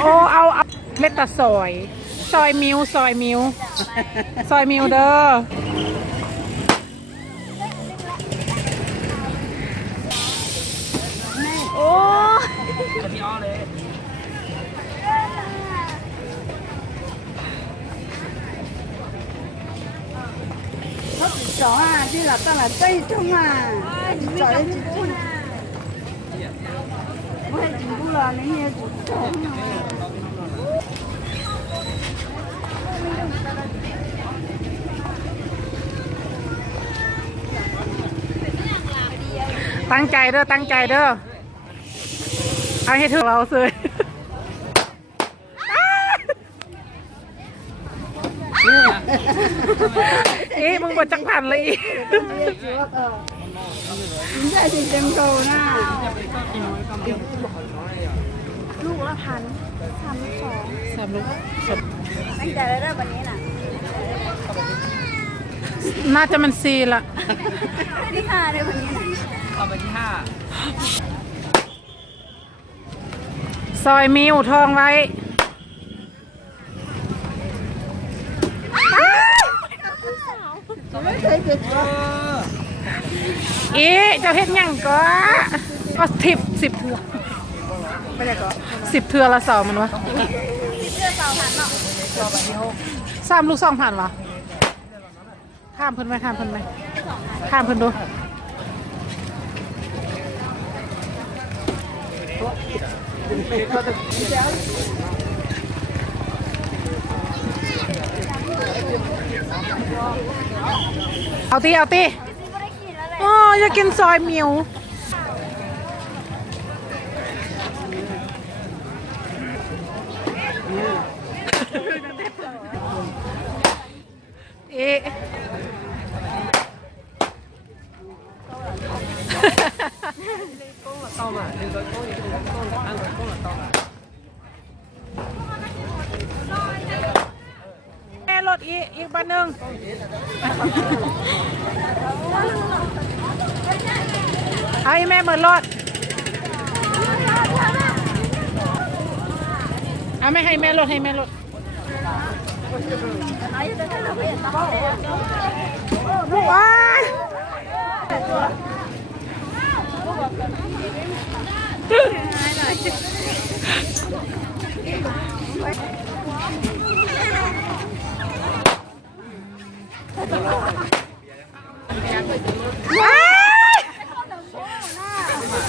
โอ้เอาเม็ดตะซอยซอยมิวซอยมิวซอยมิวเด้อโอ้พี่อ้อเลยเขา走啊，你老到了这一种啊，走了几步呢？我也进步了，你也进步了。ตั้งใจเด้อตั้งใจเด้อเอาให้ถึงเราเลยอีมึงบดจังพันเลยอี你这是真够呢。ลูกละพัน3 ลูก 2ตั้งใจไว้เริ่มวันนี้น่ะ น่าจะมันซีละที่5เลยวันนี้น่ะต่อไปที่ซอยมิวทองไว้อีเจ้าเฮ็ดยังก็10 เทือไม่ได้ก็10 เทือละ2มันวะ10 เทื่อ2,000เนาะต่อไปที่3 ลูก 2,000เหรอข้ามเพิ่นไหมข้ามเพิ่นไหมข้ามเพิ่นดูเอาตีอ๋ออยากกินซอยมิวเอ๊ะแม่รถอีกบ้านหนึ่งเอาอีแม่เหมือนรถเอาไม่ให้แม่รถให้แม่รถว้าย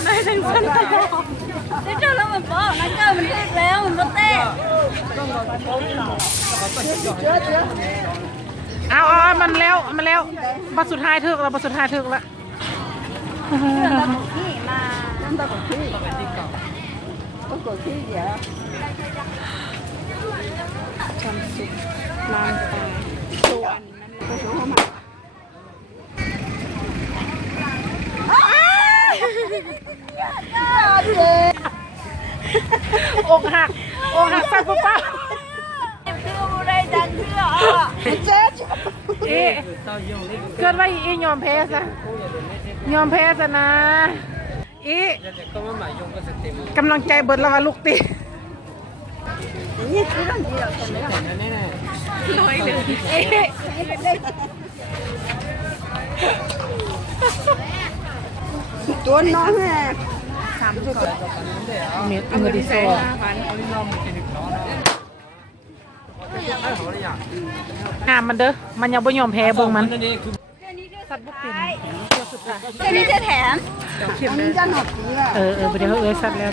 ไม่ถึงฉันตลอดได้เจอแล้วมันบอกนักเกิดมันลึกแล้วมันก็เต้เอามันแล้วบัตรสุดท้ายถึกแล้วบัตรสุดท้ายถึกแล้วนี่มา真的不可以，不可以的。ความสุขลานตาโซอันนั้นก็โซเข้ามาอกหักใส่ปุ๊บปั๊บได้ดังเพื่อเกิดว่าอียอมแพ้ซะนะอีกำลังใจเบิดแล้วลูกตีตัวน้องแม่เงินดิโซงามมันเด้อมันยังไม่ยอมแพ้เบิ่งมันสัตว์บุกเป็นตัวสุดท้ายแค่นี้จะแถมอันนี้จะหนักดีอ่ะเดี๋ยวสัตว์แล้ว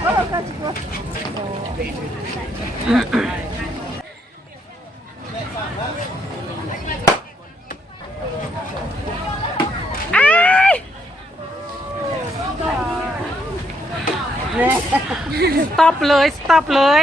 สต็อปเลย